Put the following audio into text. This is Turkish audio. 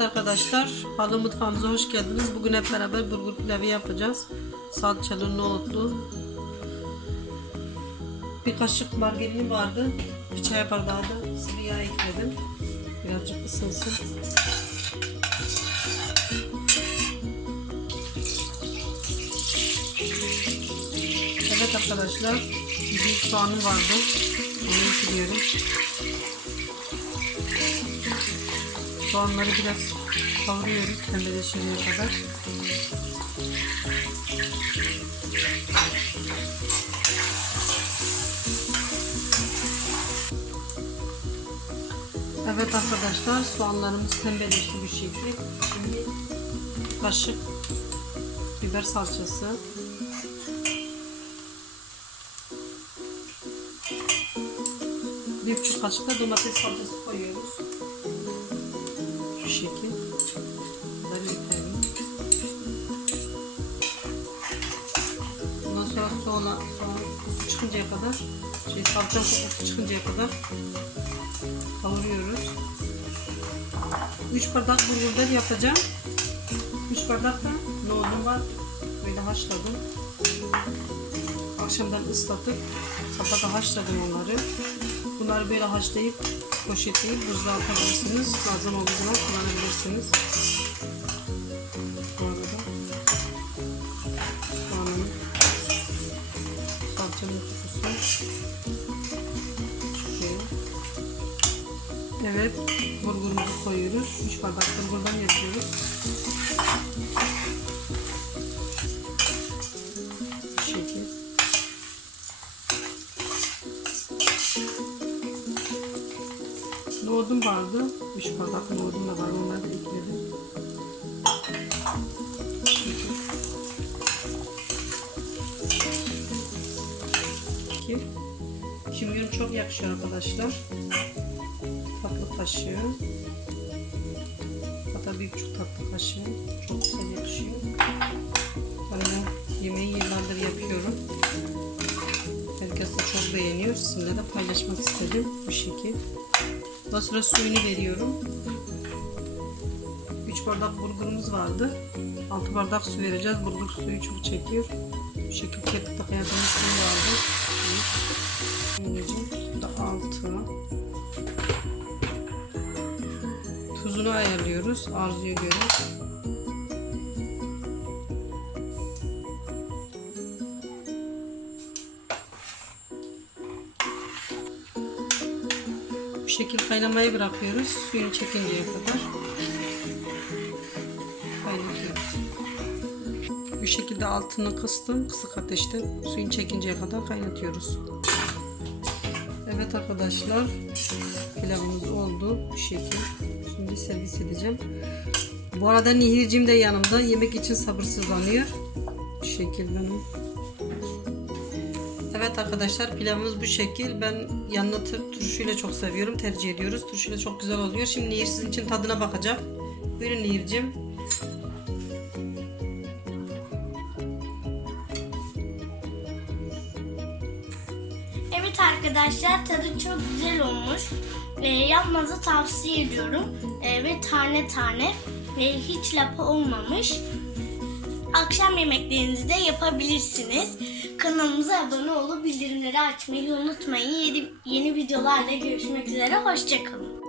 arkadaşlar. Halı mutfağımıza hoş geldiniz. Bugün hep beraber bulgur pilavı yapacağız. Salçalı, nohutlu. Bir kaşık margarin vardı. Bir çay bardağı da sıvı yağ ekledim. Birazcık ısınsın. Evet arkadaşlar. Bir soğanım vardı. Onu ekliyorum. Soğanları biraz kavuruyoruz pembeleşene kadar. Evet arkadaşlar soğanlarımız pembeleşti bu şekil. Şimdi kaşık biber salçası. Bir buçuk kaşık da domates salçası koyuyoruz. Soğana, soğan su çıkıncaya kadar, şey salça kokusu çıkıncaya kadar kavuruyoruz. 3 bardak bulgur yapacağım. 3 bardak da nohudum var. Böyle haşladım. Akşamdan ıslatıp sabah da haşladım onları. Bunları böyle haşlayıp poşetleyip buzluğa atabilirsiniz. Olduğu zaman kullanabilirsiniz. Evet, bulgurumuzu koyuyoruz. 3 bardak bulgurdan yapıyoruz. Şekil. Nohudum vardı. 3 bardak nohudum da var. Onları da ekledim. Yakışıyor arkadaşlar. Tatlı kaşığı. Hatta bir buçuk tatlı kaşığı. Çok güzel yakışıyor. Bu yemeği yıllardır yapıyorum. Herkes de çok beğeniyor. Sizinle de paylaşmak istedim bu şekil. Daha sonra suyunu veriyorum. 3 bardak bulgurumuz vardı. 6 bardak su vereceğiz. Bulgur suyu çok çekiyor. Bu şekilde kepikte kayadığımız suyu vardı. Bu da 6. Tuzunu ayarlıyoruz arzuya göre. Bu şekil kaynamaya bırakıyoruz. Suyunu çekinceye kadar. Kaynatıyoruz. Bu şekilde altını kıstım. Kısık ateşte suyunu çekinceye kadar kaynatıyoruz. Evet arkadaşlar. Pilavımız oldu. Bu şekil. Şimdi servis edeceğim. Bu arada Nihir'cim de yanımda. Yemek için sabırsızlanıyor. Bu şekil benim. Evet arkadaşlar pilavımız bu şekil. Ben yanına turşuyla çok seviyorum. Tercih ediyoruz. Turşuyla çok güzel oluyor. Şimdi Nihir sizin için tadına bakacak. Buyurun Nihir'cim. Evet arkadaşlar tadı çok güzel olmuş. Ee, yapmanızı tavsiye ediyorum. Ee, ve tane tane ve hiç lapa olmamış. Akşam yemeklerinizi de yapabilirsiniz. Kanalımıza abone olup bildirimleri açmayı unutmayın. Yeni, yeni videolarla görüşmek üzere. Hoşçakalın.